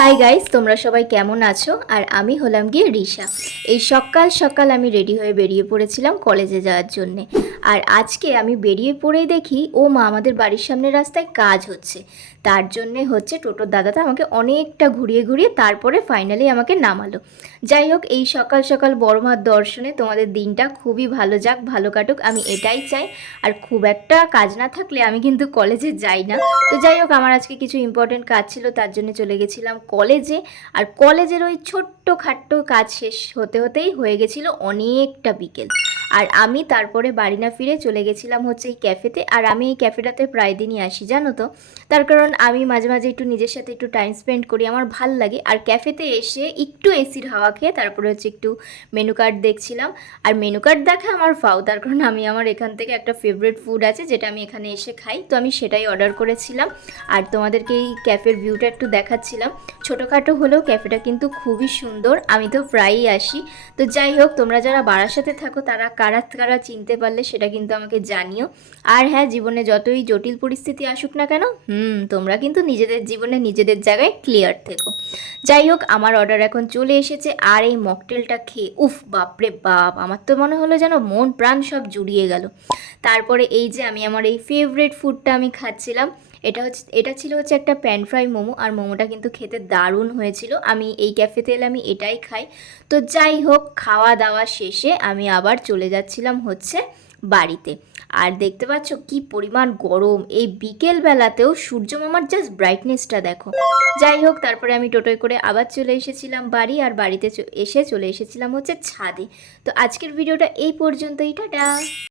Hi guys, তোমরা সবাই কেমন আছো? আর আমি হলাম গিয়ে রিশা। এই সকাল সকাল আমি রেডি হয়ে বেরিয়ে পড়েছিলাম কলেজে যাওয়ার জন্যে। আর আজকে আমি বেরিয়ে পড়েই দেখি ও মা, আমাদের বাড়ির সামনের রাস্তায় কাজ হচ্ছে। তার জন্যে হচ্ছে টোটোর দাদাটা আমাকে অনেকটা ঘুরিয়ে ঘুরিয়ে তারপরে ফাইনালি আমাকে নামালো। যাই হোক, এই সকাল সকাল বড় মার দর্শনে তোমাদের দিনটা খুবই ভালো যাক, ভালো কাটুক, আমি এটাই চাই। আর খুব একটা কাজ না থাকলে আমি কিন্তু কলেজে যাই না। তো যাই হোক, আমার আজকে কিছু ইম্পর্টেন্ট কাজ ছিল, তার জন্য চলে গেছিলাম কলেজে। আর কলেজের ওই ছোট্ট খাট্ট কাজ শেষ হতে হতেই হয়ে গেছিল অনেকটা বিকেল। আর আমি তারপরে বাড়ি না ফিরে চলে গেছিলাম হচ্ছে এই ক্যাফেতে। আর আমি এই ক্যাফেটাতে প্রায় দিনই আসি, জানো তো। তার কারণ আমি মাঝে মাঝে একটু নিজের সাথে একটু টাইম স্পেন্ড করি, আমার ভাল লাগে। আর ক্যাফেতে এসে একটু এসির হাওয়া খেয়ে তারপরে হচ্ছে একটু মেনু কার্ড দেখছিলাম। আর মেনু কার্ড দেখা আমার ফাও, তার কারণ আমি আমার এখান থেকে একটা ফেভারিট ফুড আছে যেটা আমি এখানে এসে খাই, তো আমি সেটাই অর্ডার করেছিলাম। আর তোমাদেরকে এই ক্যাফের ভিউটা একটু দেখাচ্ছিলাম। ছোটোখাটো হলেও ক্যাফেটা কিন্তু খুবই সুন্দর, আমি তো প্রায়ই আসি। তো যাই হোক, তোমরা যারা বারাসাতে থাকো তারা কারা কারা চিনতে পারলে সেটা কিন্তু আমাকে জানিও। আর হ্যাঁ, জীবনে যতই জটিল পরিস্থিতি আসুক না কেন, তোমরা কিন্তু নিজেদের জীবনে নিজেদের জায়গায় ক্লিয়ার থেকো। যাই হোক, আমার অর্ডার এখন চলে এসেছে। আর এই মকটেলটা খেয়ে উফ বাপরে বাপ, আমার তো মনে হলো যেন মন প্রাণ সব জুড়িয়ে গেল। তারপরে এই যে আমি আমার এই ফেভারিট ফুডটা আমি খাচ্ছিলাম। এটা ছিল হচ্ছে একটা প্যান ফ্রাই মোমো। আর মোমোটা কিন্তু খেতে দারুণ হয়েছিল। আমি এই ক্যাফেতে এলে আমি এটাই খাই। তো যাই হোক, খাওয়া দাওয়া শেষে আমি আবার চলে যাচ্ছিলাম হচ্ছে বাড়িতে। আর দেখতে পাচ্ছ কি পরিমাণ গরম, এই বিকেল বেলাতেও সূর্য মামার জাস্ট ব্রাইটনেসটা দেখো। যাই হোক, তারপরে আমি টোটোয় করে আবার চলে এসেছিলাম বাড়ি। আর বাড়িতে এসে চলে এসেছিলাম হচ্ছে ছাদে। তো আজকের ভিডিওটা এই পর্যন্তই, টাটা।